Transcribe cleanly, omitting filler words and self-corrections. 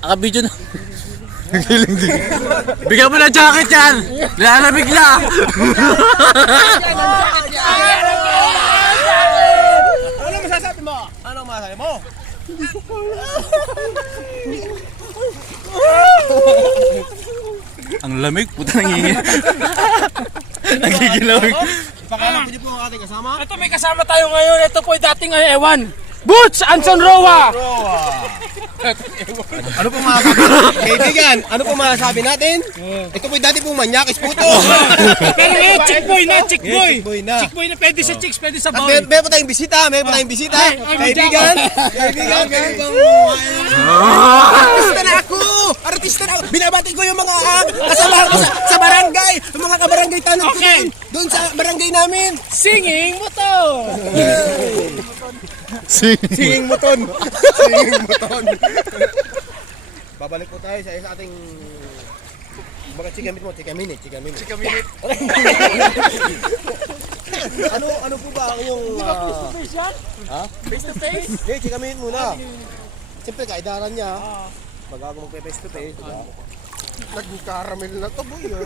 Aka-video na. Bigyan mo na jacket yan! Lalamig na! Ano masasabi mo? Ano masasabi mo? Ang lamig, puta nangingi. Nagigilawig. Pakilala ko niyo po ang ating kasama. Ito may kasama tayo ngayon. Ito po yung dating ewan. Boots Anson Roa. Ano po masasabi? Kaibigan, ano po masasabi natin? Ito po dati pong manyakis puto. Pero ngayon, chick boy na, chick boy. Chick boy na. Chick boy na pwede sa chicks, pwede sa At boy. may pa tayong bisita, may pa tayong bisita. Kaibigan, kaibigan. Artista na ako! Artista na ako! Binabati ko yung mga kasama ko sa barangay! Yung mga kabarangay tanong ko Okay. doon sa barangay namin! Singing mo to. Singing muton! Singing muton! Babalik po tayo sa ating... Bakit chikamit mo? Chikamini. Ano po ba ang iyong... Ha? Face to face. Okay, chikamit muna. Siyempre, kaidaran niya. Bago ako magpe-face to face. Nag-caramel na to, boy.